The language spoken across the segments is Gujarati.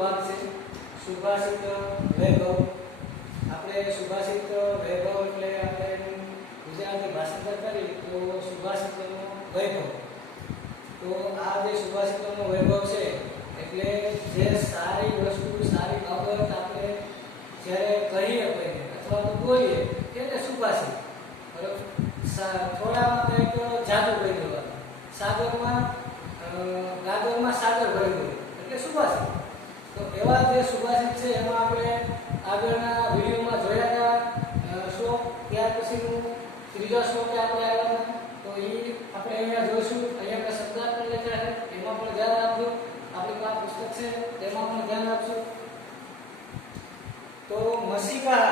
ભાગ છે સુભાષિત વૈભવ. આપણે સુભાષિત વૈભવ એટલે આપણે ગુજરાતી ભાષાંતર કરી તો સુભાષિતનો વૈભવ. તો આ જે સુભાષિતનો વૈભવ છે એટલે જે સારી વસ્તુ સારી બાબત આપણે જ્યારે કહીએ કોઈને અથવા તો બોલીએ એટલે સુભાષિત. બરાબર. થોડામાં કંઈક જાદુ કરી દેવાનું, સાગરમાં સાગર ભરી દેવું એટલે સુભાષિત. તો એવા જે સુભાષિત છે એમાં આપણે આગળના વિડીયોમાં જોયા હતા શ્લોક, ત્યાર પછીનું ત્રીજો શ્લોક આપણે આવ્યા હતા. તો એ આપણે અહીંયા જોઈશું. અહીંયા શબ્દાર્થ પણ લખ્યા છે, એમાં પણ ધ્યાન આપજો. આપણી પાસે પુસ્તક છે તેમાં પણ ધ્યાન આપજો. તો મસીકાહ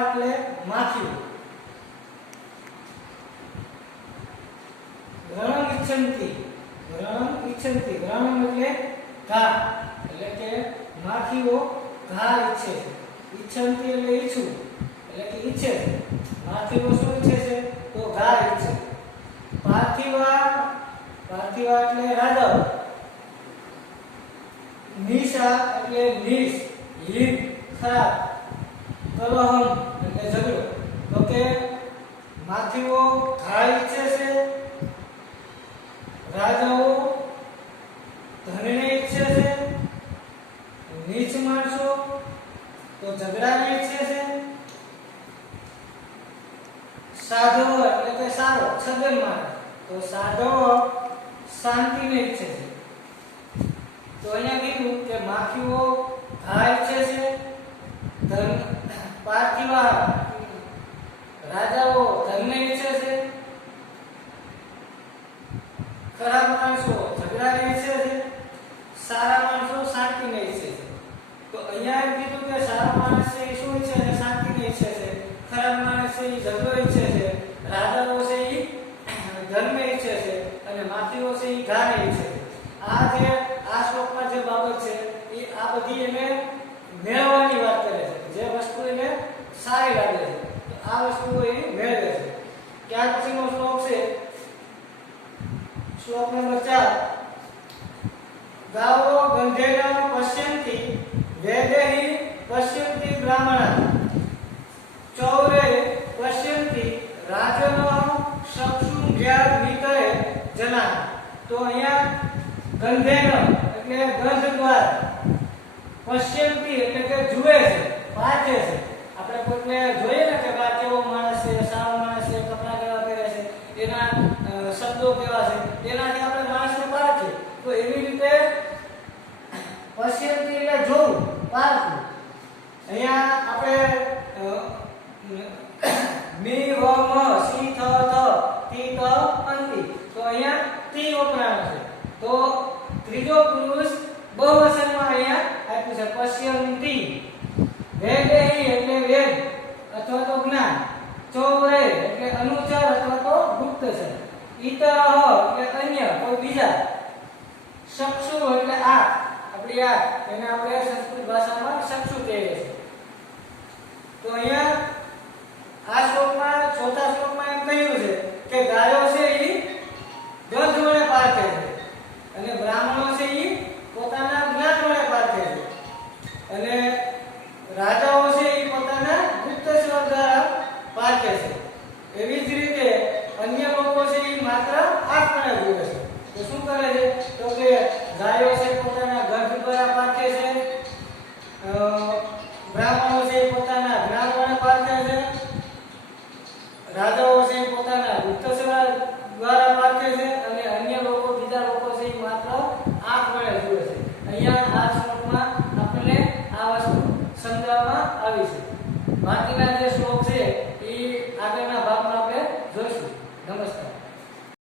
એટલે માખી. ગ્રહણ ઈચ્છંતિ ગ્રહણ એટલે ઘા, એટલે કે માખીઓ ઘા ઈચ્છે છે. ઈચ્છંતિ એટલે ઈચ્છું, એટલે કે ઈચ્છે છે. માખીઓ શું ઈચ્છે છે? તો ઘા ઈચ્છે. પાર્થિવા એટલે રાધવ. નિશા એટલે નિશ, હિત ખરાબ. કલહમ એટલે ઝઘડો. તો કે માખીઓ ઘા ઈચ્છે છે, રાજાઓ ધનને ઈચ્છે છે, નીચ માણસો તો ઝઘડાને ઈચ્છે છે, સાધવો એટલે કે સારો સજ્જન માણસ તો સાધવો શાંતિને ઈચ્છે છે. તો અહીંયા કીધું કે માખીઓ ઘા ઈચ્છે છે, પાર્થિવા રાજાઓ ધનને ઈચ્છે છે, ખરાબ માણસો ઝઘડાને ઈચ્છે છે, સારા માણસો શાંતિને ઈચ્છે છે. તો અહીંયા એમ કીધું કે સારા માણસ છે એ શું ઈચ્છે છે? શાંતિને ઈચ્છે છે. ખરાબ માણસ છે એ ઝઘડો ઈચ્છે છે. રાજાઓ છે એ ધર્મ ઈચ્છે છે અને માખીઓ છે એ ઘાને ઈચ્છે છે. આ શ્લોકમાં જે બાબત છે એ આ બધી એને મેળવવાની વાત કરે છે. જે વસ્તુ એને સારી લાગે છે તો આ વસ્તુ એ મેળવે છે. ત્યાર પછીનો શ્લોક છે શ્લોક નંબર 4. ગાવો ગંધેન પશ્યંતિ વેદેહિ પશ્યંતિ બ્રાહ્મણ ચૌરે પશ્યંતિ રાજનો ચક્ષુંધ્યા વિતરે જના. તો અહીંયા ગંધેન એટલે ગંધ દ્વાર, પશ્યંતિ એટલે કે જુએ છે, વાંચે છે. આપણે કોઈને જોઈએ ને કે આ કેવો માણસ છે, સારો માણસ છે, કપડા કેવા પહેરે છે, એના શબ્દો કેવા છે, એનાથી આપણે માણસને પારખીએ. તો એવી રીતે પશ્યંતિ એટલે જોવું, પારખવું. અહીંયા આપણે મી વ મ સી થ થ તી ત અંતિ. તો અહીંયા તી વપરાયો છે. તો ત્રીજો પુરુષ બહુવચનમાં અહીંયા આપ્યું છે પશ્યંતિ. વેદેહિ એટલે વેદ અથવા તો જ્ઞાન. ચૌરે એટલે અનુચર અથવા તો ગુપ્તચર. ઈતરહ એટલે અન્ય કોઈ બીજા. ચક્ષુ એટલે આંખ, આપણી આંખ, એને આપણે સંસ્કૃત ભાષામાં ચક્ષુ કહીએ છીએ. તો અહીંયા આ શ્લોકમાં ચોથા શ્લોકમાં એમ કહ્યું છે કે ગાયો છે એ ગંધ વડે પારખે છે અને બ્રાહ્મણો છે એ પોતાના જ્ઞાન વડે પારખે છે અને રાજાઓ છે એ પોતાના ગુપ્તચર દ્વારા પારખે છે. એવી જ રીતે અન્ય લોકો છે એ માત્ર આંખ વડે જુએ છે. તો શું કરે છે? તો કે ગાયો છે પોતાના ગંધ દ્વારા પારખે છે, બ્રાહ્મણો છે પોતાના જ્ઞાન વડે પારખે છે, રાજાઓ છે પોતાના ગુપ્તચર દ્વારા પારખે છે અને અન્ય લોકો બીજા લોકો છે માત્ર આંખ વડે જુએ છે. અહીંયા